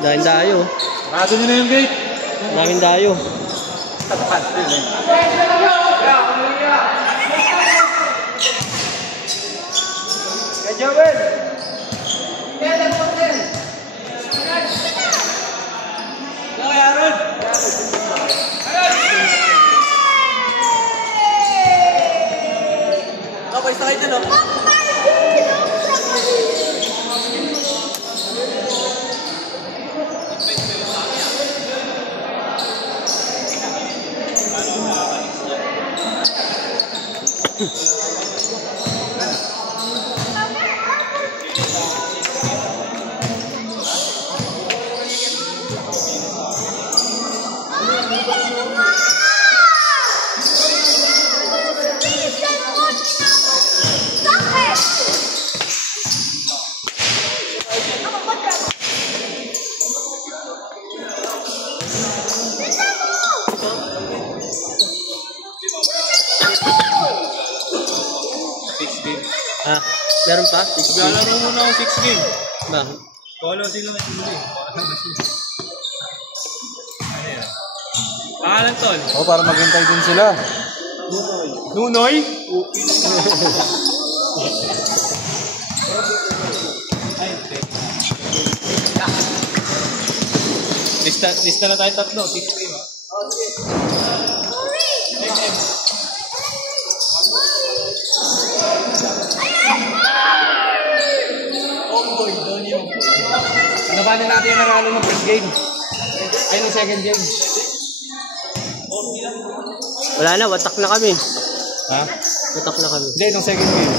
Daming dayo. Rado nyo na yung gate. Daming dayo. Tapat din eh. Joel! Okay, sakay dun, no? Ah, meron pa? 6 game? Lalaro muna ako 6 game. Bakit? Kolo sila na hindi. Pangalan tol? Oo, para maghintay din sila. Nunoy? Lista na tayo tatlo. 6 game ha? Nabanin natin yung nanalo ng first game. Ay, ng second game. Wala na, watak na kami. Ha? Watak na kami. Hindi, ng second game.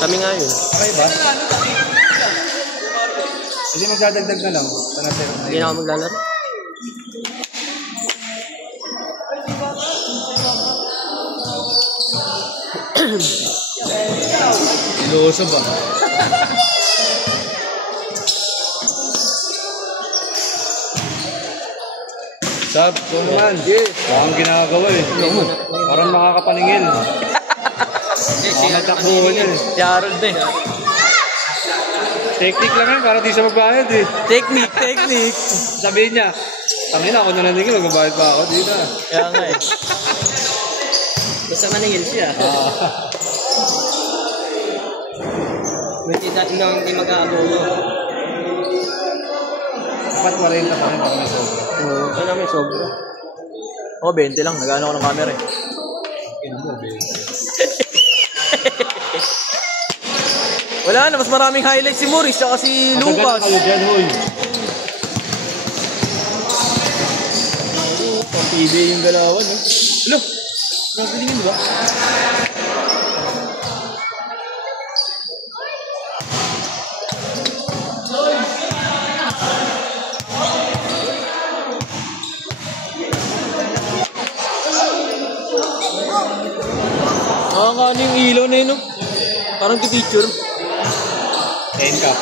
Kami nga yun. Okay ba? Hindi magdadagdag na lang. Hindi na ako maglalaro. Iluso ba? Sab, ito naman. Parang ginagawa eh. Parang makakapaningil. Makatakbuhan niya eh. Si Harold eh. Technique lang yan, para di siya magbayad eh. Technique, technique. Sabihin niya, tangin ako na naningil, magbabayad pa ako. Di na. Kaya nga eh. Basta maningil siya. Buti dati lang hindi mag-aabono. Dapat 40 pa rin ako na sobra. Oo, kaya namin sobra. Oo, 20 lang. Nag-ano ako ng camera eh. Wala na, mas maraming highlights si Maurice tsaka si Lucas. Kayo dyan, hoy. PB yung galawan eh. Ano? Nabilingin ba? Nakakaano yung ilaw na yun, no? Parang picture. 10 cup.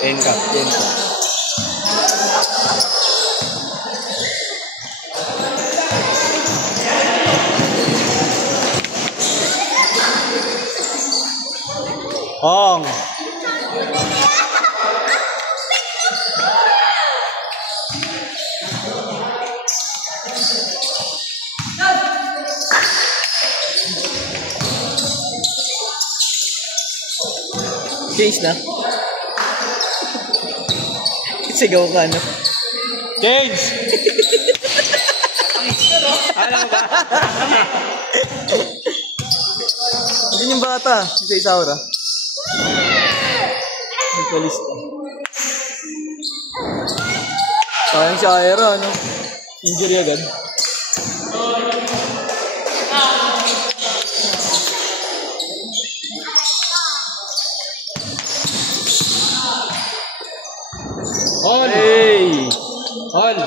10 cup. 10 cup. Hong! Change na. Sigaw ka, no? Change! Alam ba? Hindi yung bata. Sa Isaura. Nagkalista. Sayang si Aira, no? Injury agad. Hol! Hey! Hol!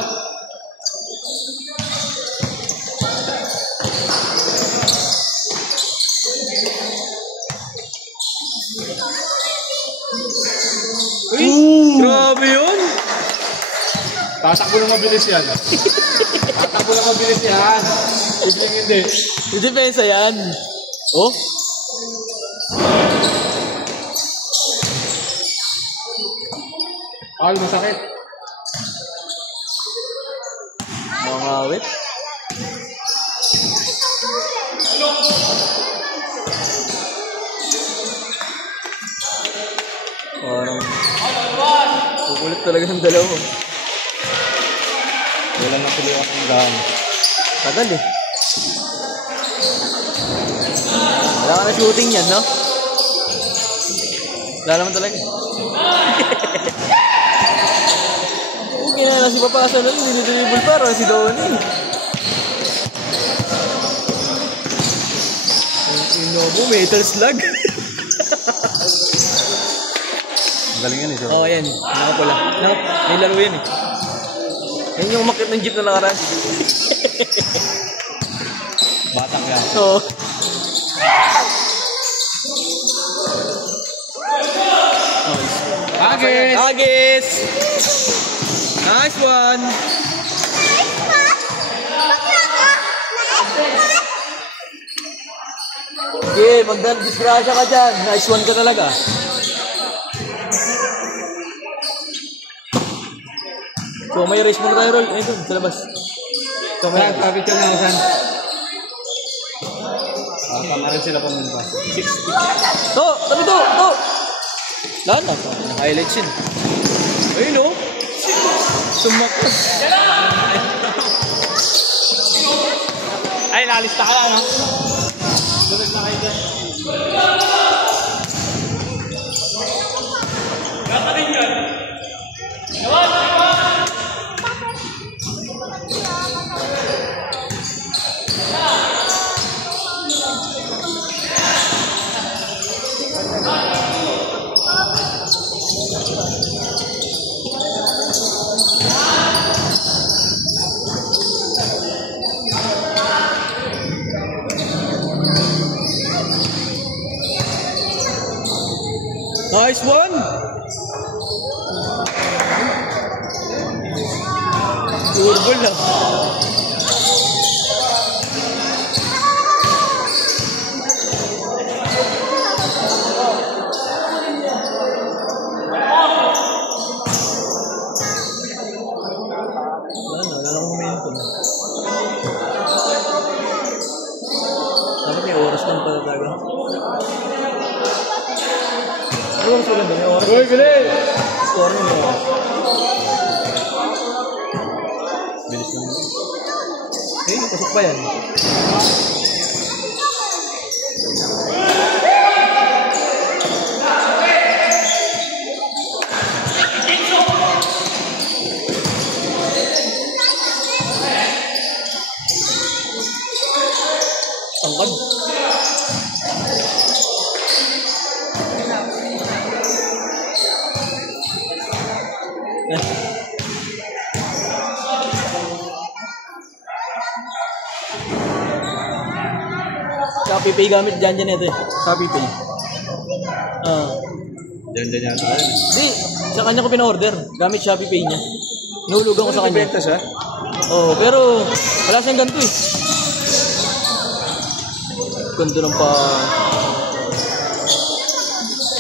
Grabe yun! Tatakbo lang mabilis yan. Tatakbo lang mabilis yan. Bibigyan hindi. Yung depensa yan. Oh? Ay, masakit. Mangawit. Parang kukulit talaga ng dalawa. Wala na sila ang dami. Tagal eh. Wala ka na shooting yan, no? Wala naman talaga. Okay na si Papasa na rin, dinidribble para si Donnie. Ang ino mo, metal slug. Galing yan eh. Sir. Oo, yan. Nakapula. May laro yan eh. Yan yung umakit ng jeep na nakaraan. Batang yan. Oo. Agis! Agis! Nice one! Okay, magdadisgrasya ka dyan. Nice one ka talaga. So, may race muna tayo, Roy. Ayun doon, sa labas. So, may Saan? Papicture na ako saan? Tama rin sila pumunta. 60. To! Tabi to! To! Lahat na. Highlights yun. Ayun o. Sumakot. Ay, nalista ka lang, no? Sunod na kayo dyan. Kakarin yan. Gawan! Nice one! Turbo lang. Wala lang momentum. Dapat may oras lang pala talaga. Ano oras wala ba? May oras? Uy, bilis! Score mo may oras. Bilis lang. Eh, pasok pa yan. Tangkad. Shopee Pay gamit dyan ito eh. Shopee Pay. Diyan yata tayo. Di, sa kanya ko pina-order. Gamit Shopee Pay niya. Nahulugan ko sa kanya. Benta siya? Oo, pero wala siyang ganito eh. Ganito lang pa...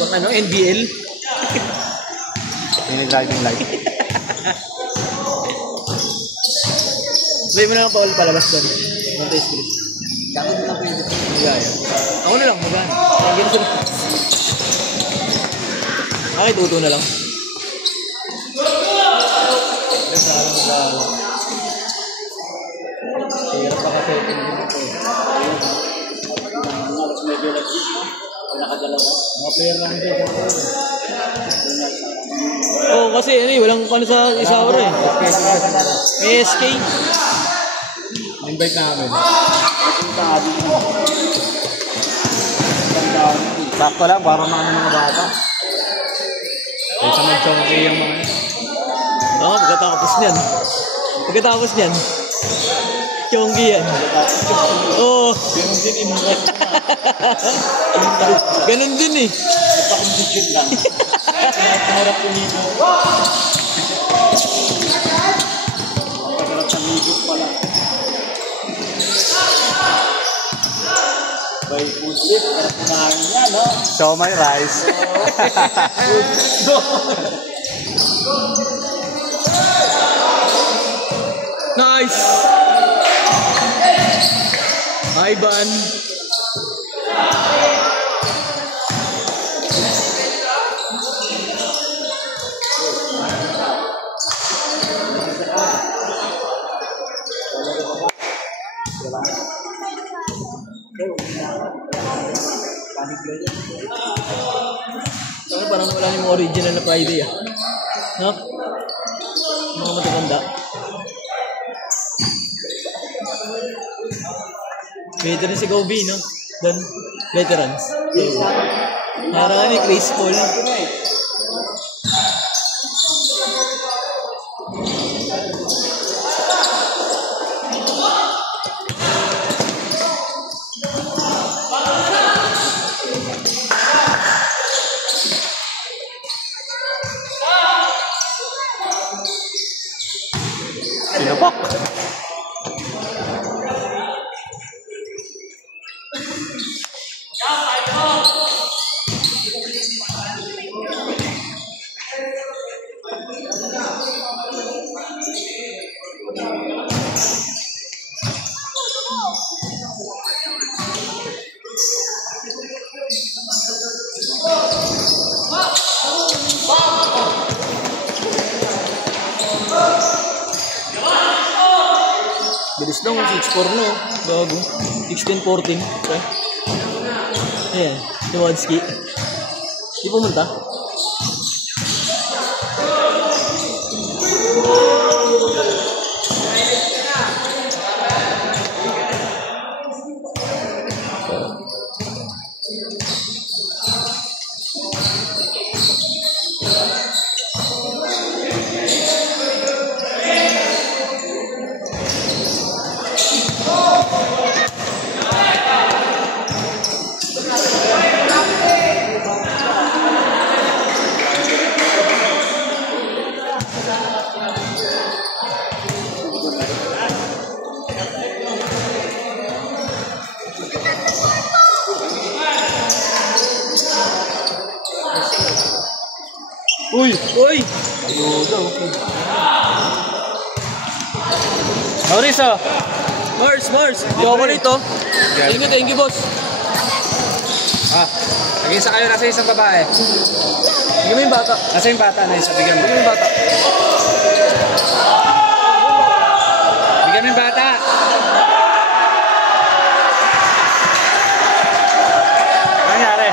Pang ano, NBL? Yung driving light. Sabi mo na lang pa palabas doon. Monte Street. Dapat mo lang pwede. Yeah. Ako na lang, magaan. Ganyan sila. Bakit uto na lang? Hirap pa kasi ito dito. Mga player lang dyan. Oo, kasi ano eh, walang kano sa isaura eh. May SK. Invite namin. Sakto lang, para mga bata. Kaysa mag-chonky yung mga... Oo, pagkatapos niyan. Chonggi yan. Oo. Ganun din, Ganun din eh. ipakondisyon lang. Harap ko nito. Pagkarat ng ligot pala. By food trip. Kumain niya, no? So my rice. Nice! Ivan. Parang wala yung original na Friday ah. No? Mga mataganda. Veteran si Gobi, no? Doon, veterans. Parang ni Chris Paul. Sinapak. Bilis lang, 6-4 no. Bago. 16-14. Okay. Ayan, Lewanski. Di pumunta? Uy! Uy! Maurice, oh. Mars! Di ako nito. Thank you, boss. Ah, nag-isa kayo, nasa isang babae. Bigyan mo yung bata. Nasa yung bata na isa, bigyan mo. Bigyan mo yung bata. Bigyan mo yung bata. Ano nangyari?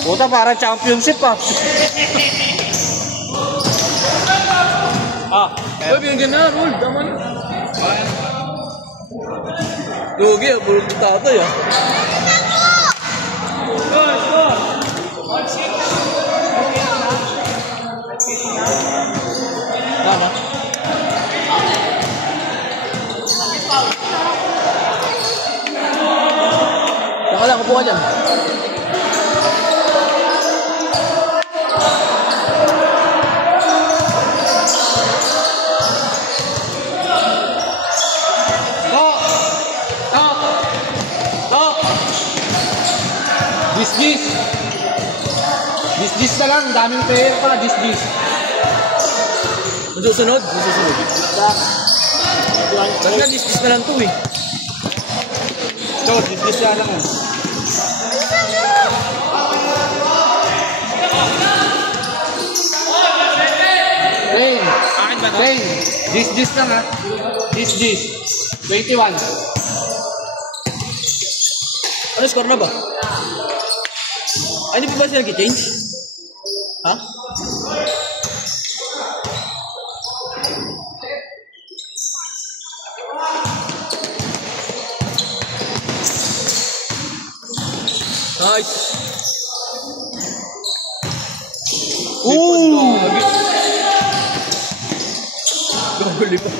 Puta, parang championship ah. Uy, binigyan na, Rul. Tama na. Lugi, bulog ng tatay ah. Tama. Saka lang, upo ka dyan. Dis na lang, daming player pa, dis. Masusunod? Masusunod. Ba't nga dis na lang to eh? So, dis na lang. Rain. Akin ba to? Rain. Dis lang ha. Dis. 21. Ano score na ba? Ay, hindi pa ba siya nag-change? Ha? Nice! Ooh! Gabali pa.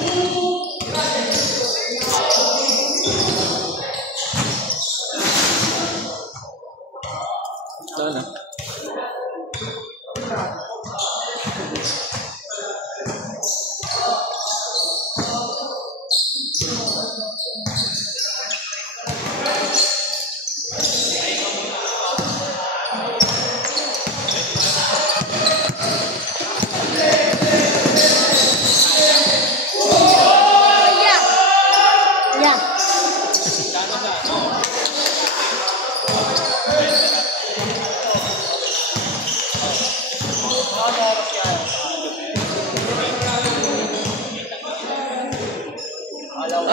Sana.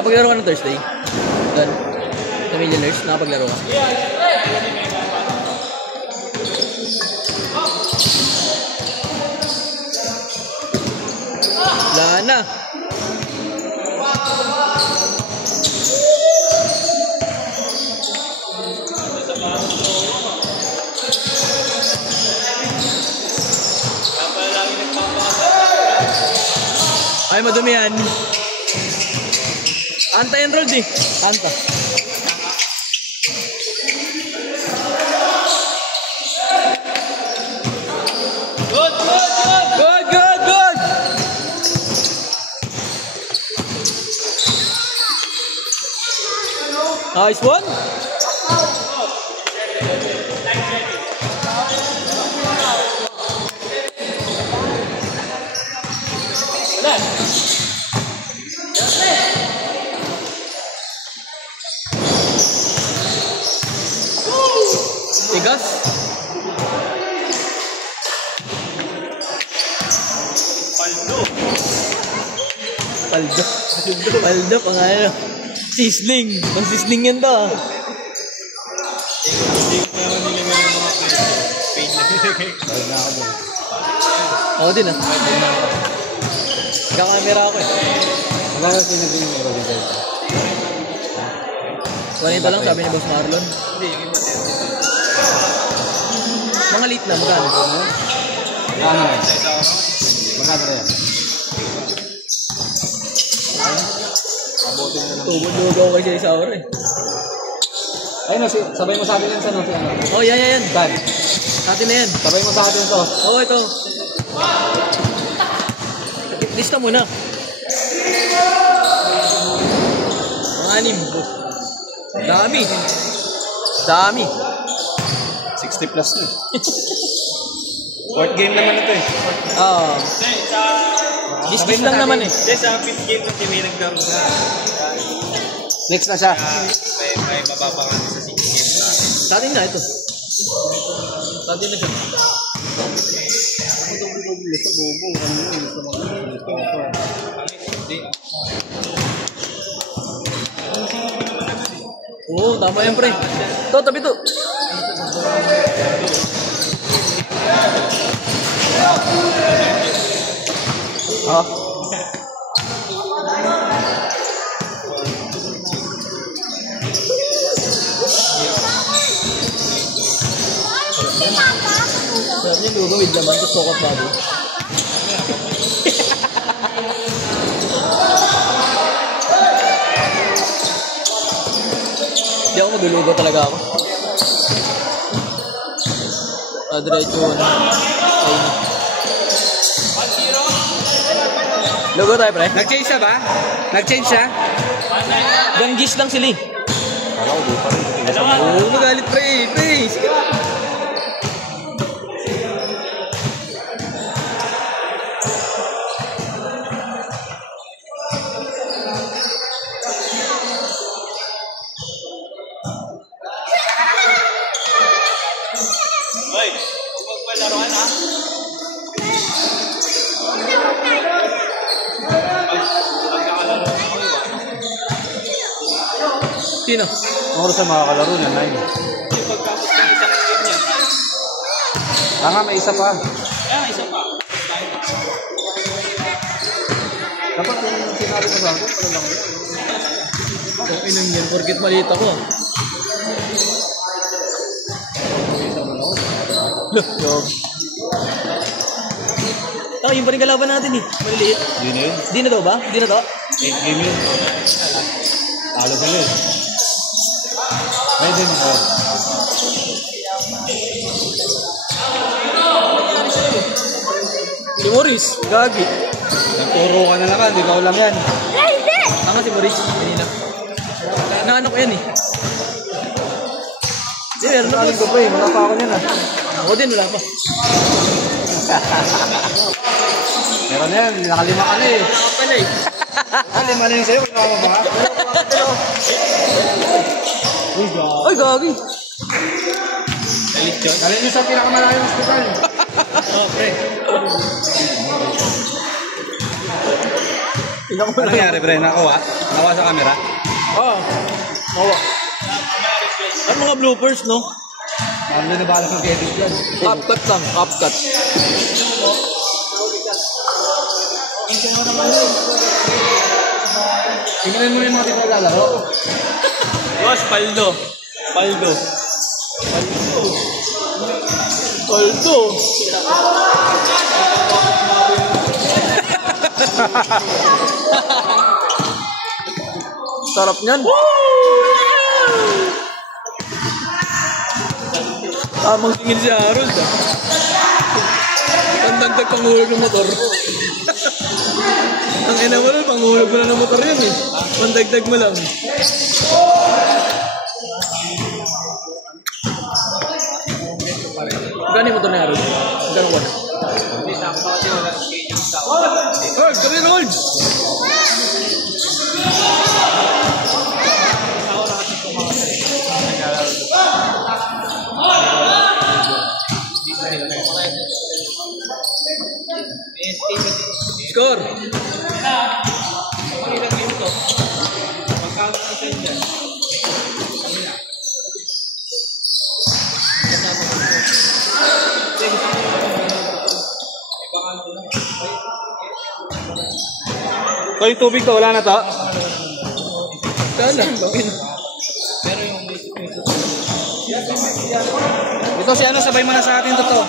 Nakapaglaro ka ng Thursday? Doon? Sa Millionaires, nakapaglaro ka? Wala na. Ay, madumi yan. Anta-enrolled eh. Anta. Good, good, good! Good, good, good! Nice one! Tigas. Paldo. Paldo pang ano. Sisling. Pang sisling yan to. Ako din ah. Kakamera ako eh. Magkano pinagin yung Rodriguez? Ganito lang sabi ni Boss Marlon. Mga late na, magkano? Ano? Magkano rin? Tubod-lubog ako kasi sa oras eh. Ayun na, sabay mo sa atin yan sa ano? Oh, yan, yan, yan. Dan, Sa atin na yan. sabay mo sa atin to. Oo, ito. Lista muna. Mga anim. Dami. Dami. 60 plus na. Fourth game naman ito eh. Oo. Distis lang naman eh. Hindi, sa 5th game kasi may naglaro na. Next na siya. May mababa ka sa 6th game na. Sa atin na ito. Sa atin na siya. Oo, tama yan pre. Ito, tabi to. Ah. Sarap niya lugo with laman to sokot bago. Hindi ako maglulugo talaga ako. Diretso na. Lugo tayo pre. Nag-change siya ba? Nag-change siya? Ganggis lang sila eh. Kala ko, di pa rin. Oo, magalit pre. Pre, sige. Hoy, magpalaruan ha? Pagkakalaro na ako ba? Sino? Ang oras na makakalaro na, 9. Kasi pagkapos ng isang game niya. Tanga, may isa pa. Kaya isa pa. Dapat yung sinabi mo sa akin, pala lang. Kung inang yan, porket maliit ako. Loh, oh, yung pa rin kalaban natin eh. Maliliit. Yun na yun. Di na to ba? Di na to? 8 game yun. Talo sila eh. May din ako. Si Maurice, gagi. Nagturo ka na naman, di ba ulam yan? Tama si Maurice, kanina. Naano ko yan eh. Di, meron na Kaling ko boss. pa eh, wala pa ako niyan ah. Ako din, wala pa. Meron na yan, nakalima ka na eh. Nakapala eh. Nakalima na yun sa'yo, kung nakama ba? Ay, gagi. Galit yun. Galing yun sa pinakamalayong hospital. Oh, pre. Ano nangyari pre, nakuha? Nawa sa camera. Ah, mawa. Ano mga bloopers, no? Marami na balas ng edit yan. Cap-cut lang, cap-cut. Tingnan mo yung mga tinagalaro. Boss, paldo. Paldo. Paldo. Sarap niyan. Tamang tingin si Harold. Ang dagdag panghulog ng motor. Ang ina mo rin, panghulog mo na ng motor yun eh. Pandagdag mo lang. Gano'n yung motor ni Harold? Gano'n ko na? Harold, kami Harold! Score! So yung tubig to, wala na to? Sana, Ito si ano, sabay mo na sa atin to to.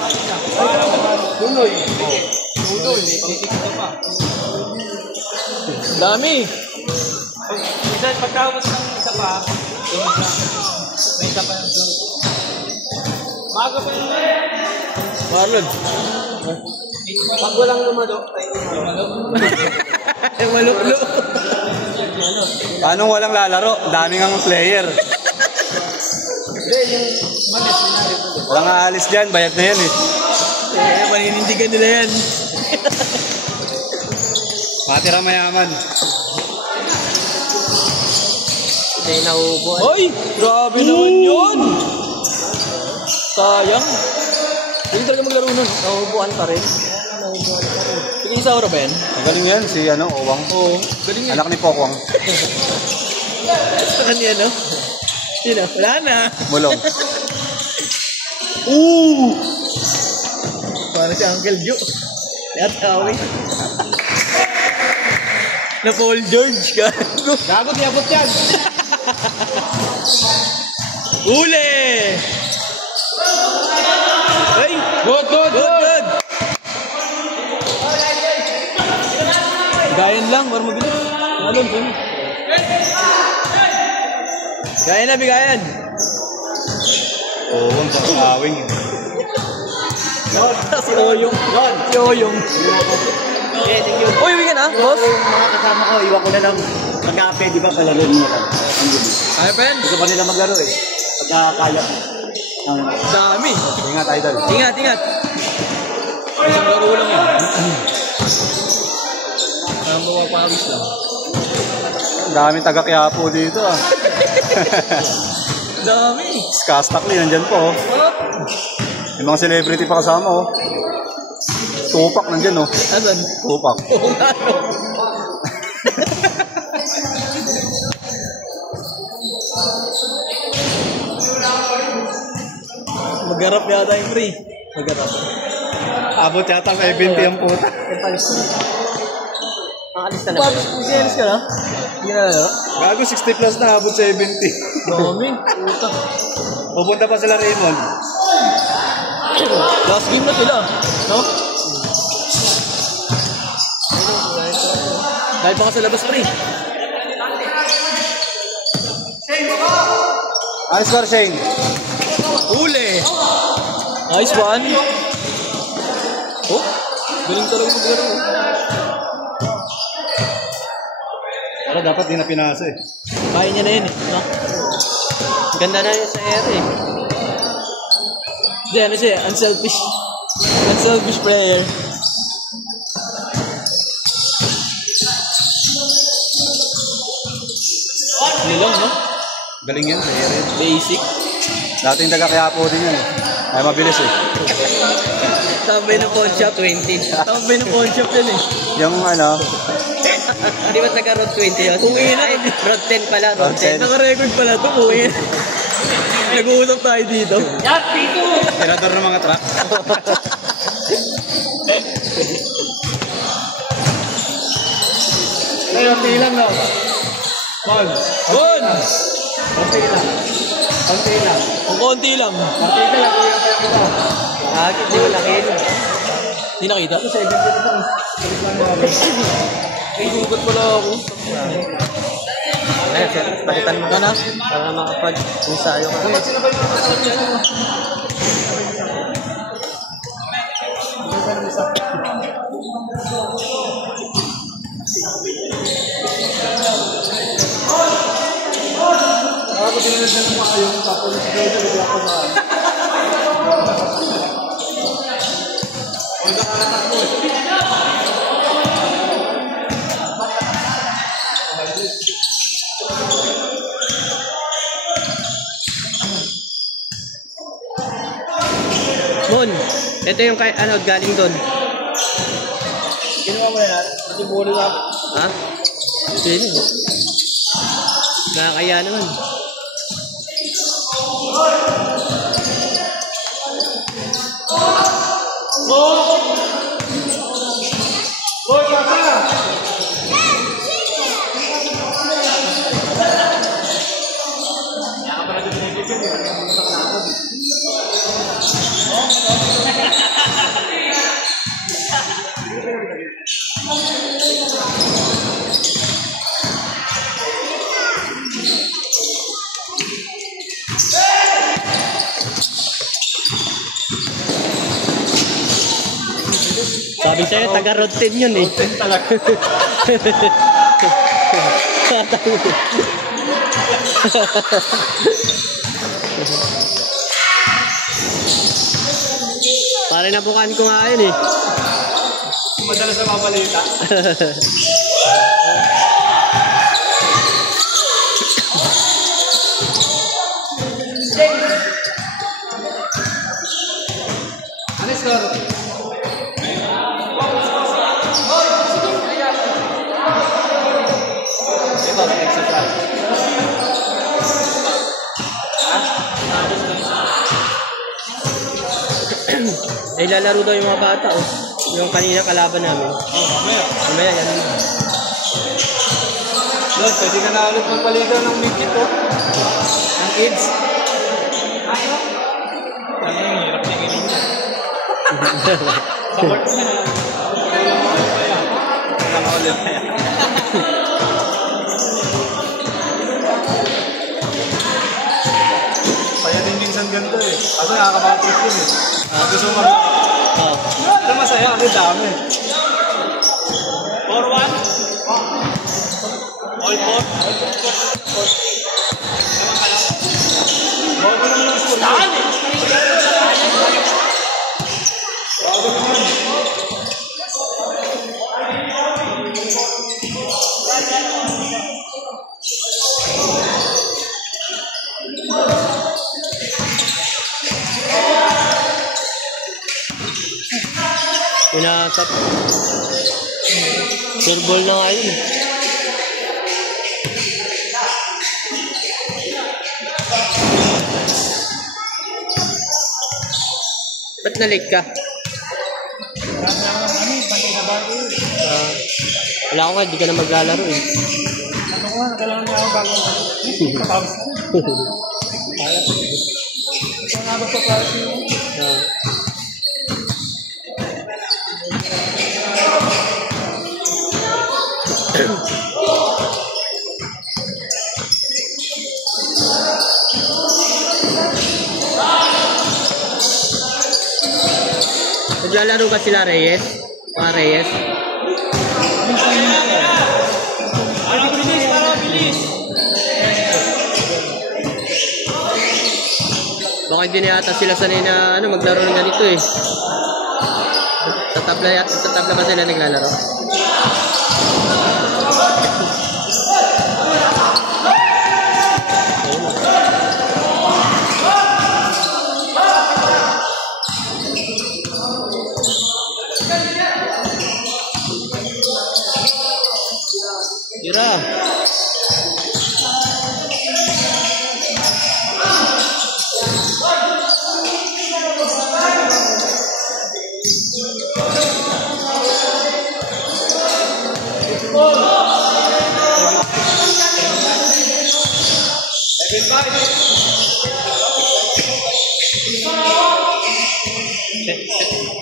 Duloy. Dami. Isa, pagkabos ng isa pa, may isa pa yung doon. Maga pa yun. Marlon. Pag walang lumalo, ay lumalo. Eh, maluklo. Paano walang lalaro? Daming ang player. Hindi, yung malis, sinari ko. Walang aalis dyan, bayad na yan eh. Eh, maninindigan nila yan. Matira mayaman. Hindi, nauubuan. Hoy! Grabe naman yun! Sayang. Hindi talaga maglaro nun. Nauubuan pa rin. Tingin sa oras ba yan? Magaling yan, si ano, Owang. Oo. Galing yan. Anak ni Pokwang. Sa kanya, no? Sino? Wala na. Mulong. Para si Uncle Joe. Natawin. Na Paul George ka. Gago, diabot yan. Uli! Hey! Good, good, Good! Gayan lang, para magilis. Alon, sino? Gayan na, bigayan. Owang sa awing. Si Oyong. Si Oyong. Okay, thank you. Uy, uwi ka na, boss? Yung mga kasama ko, iwan ko na lang. Pagka pwede ba palaro nyo lang? Ang gulo. Ay, pen. Gusto pa nila maglaro eh. Pagka kaya. Dami. Ingat, idol. Ingat, ingat. Isang laro lang yan. Parang mapapawis lang. Ang daming taga-Quiapo dito ah. Dami. Skastak ni, nandyan po oh. Yung mga celebrity pa kasama oh. Tupak nandyan oh. Asan? Tupak. Oo nga, no? Magharap yata yung free. Magharap. Abot yata sa 70 ang puta. Ang alis na Paps, mag-series ka na? Hindi na lalo? Gago 60 plus na, abot 70. Dami. Puta. Pupunta pa sila Raymond. Last game na sila. No? Dahil pa ka sa labas free. Ano score, Shane? Huli! Nice one. Oh, galing talaga maglaro. Pero dapat di na pinasa eh. Kaya niya na yun eh. No? Ganda na yun sa air eh. Hindi, ano siya, unselfish. Unselfish player. Ano lang, no? Galing yan, player yan. Basic. Dating taga-Quiapo din yan eh. Ay mabilis eh. Tambay ng pawn shop. 20. Tambay ng pawn shop yan eh. Yung ano, Di ba taga Road 20 yun? Uwi na. Ay, Road 10 pala, Road 10. Naka-record pala ito, uwi. Nag-uusap tayo dito. Yan, pito! Tirador ng mga truck. Ngayon, tilang na. Bon. Bon! Konti lang. Konti lang. Kung konti lang. Konti lang, kuya kayo ito. Agit, di ko nakita. Hindi nakita. Ito, 7 dito. Ay, hugot pala ako. Ayan, sir, palitan mo Ano? para makapag-ensayo ka. Ako tinanong mo kayo, tapos nagsigaw ako sa Mon, ito yung galing doon. Ginawa mo yan, hindi buli lang. Ha? Sino? Nakakaya naman. Hoy, papa! Sabi sa'yo, taga Road 10 yun eh. Road 10 talaga. Pare nabukan ko nga yun eh. Madalas na mabalita. Ano score? Ito, extra track. Eh, lalaro daw yung mga bata oh. Yung kanina kalaban namin. Mamaya. Mamaya yan. Lord, pwede ka na ulit magpaligaw ng midget ko. Ang kids. Ano yung hirap niya ganyan niya? Sa work niya na. Wala ka ulit kaya. Kaya din minsan ganito eh. Kasi nakakabatrip din eh. Gusto mo mag... Oh. Ito masaya kasi dami. 4-1? All 4? Bago naman ang score. Bago naman. Pinasap. Surbol na nga yun. Ba't na-late ka? Wala ko nga, hindi ka na maglalaro eh. Ano ko nga, nagalaman niya ako bago tapos na. Ito nga ba sa party mo? Naglalaro ka sila Reyes? Mga Reyes? Bilis, para bilis! Baka hindi na yata sila sanay na maglaro ng ganito eh. Sa tabla ba sila naglalaro? Tira.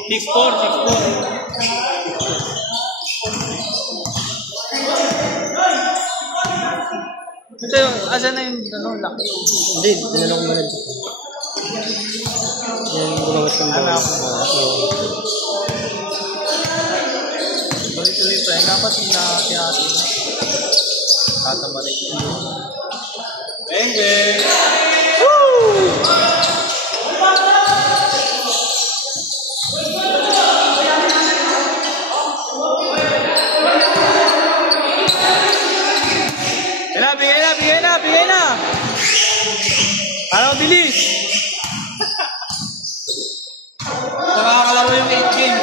Six four. Ito yung, asa na yung lock? Hindi, tinanong mo lang. Yan, gumawas ng bola. Tuloy-tuloy pa. Dapat yung nakakiyati. Tatamarik. Bang! Bigay na! Para mabilis! Nakakalaro yung 8 game.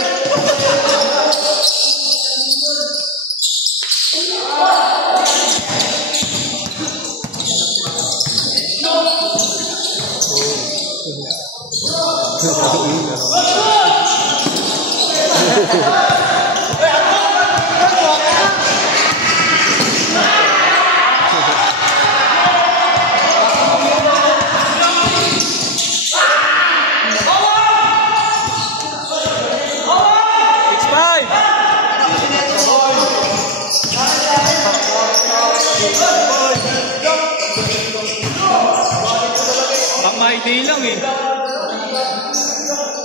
Day lang eh.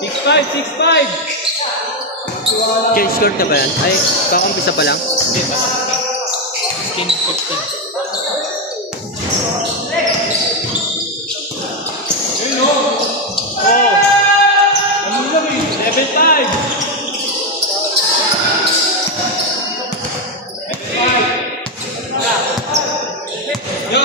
6-5. Change score na ba yan? Ay, kakampisa pa lang? Hindi ba? 16-15. Ayun o. Oh. Ano lang eh? Level 5. Yo.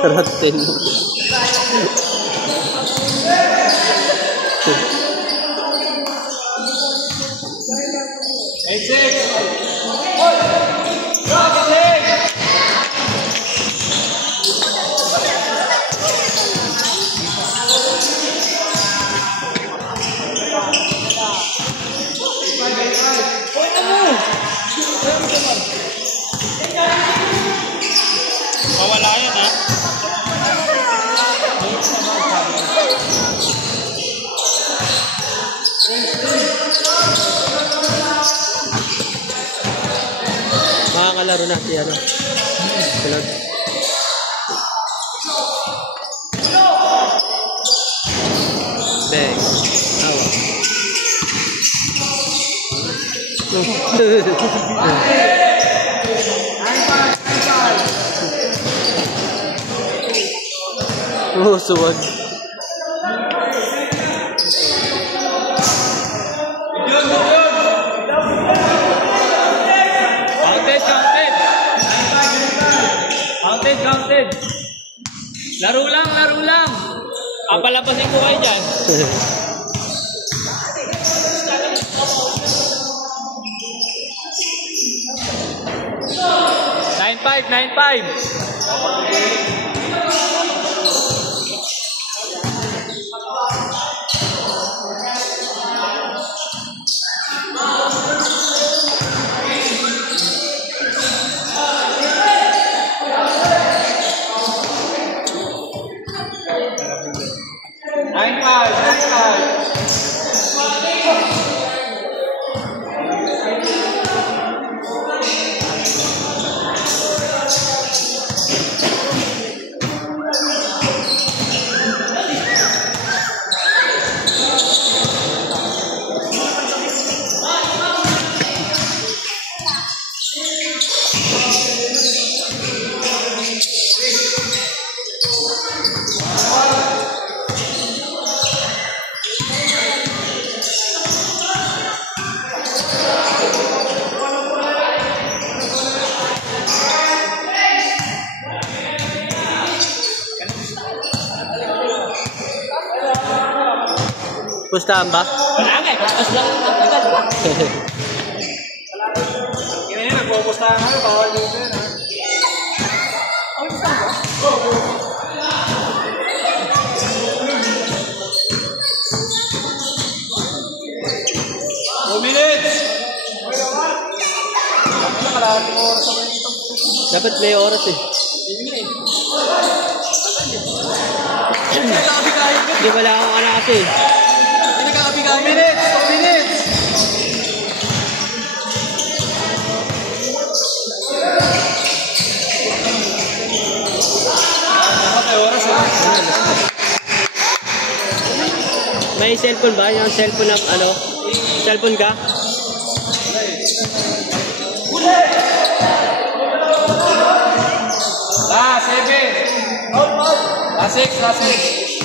Rotten. Mawala yan ha. Makakalaro na si ano. Kulog. Bang. Oh, suwag. Counted. Laro lang. Papalapasin ko kayo dyan. 9-5. Pustahan ba? Wala nga, tapos lang. Kaya yun, nagpupustahan na, bawal dito yun, ha? Dapat may oras eh. Hindi wala akong anak kasi eh. 2 minutes! 2 minutes! May cellphone ba? Yung cellphone na ano? Cellphone ka? Last 7! Last 6! Last 6!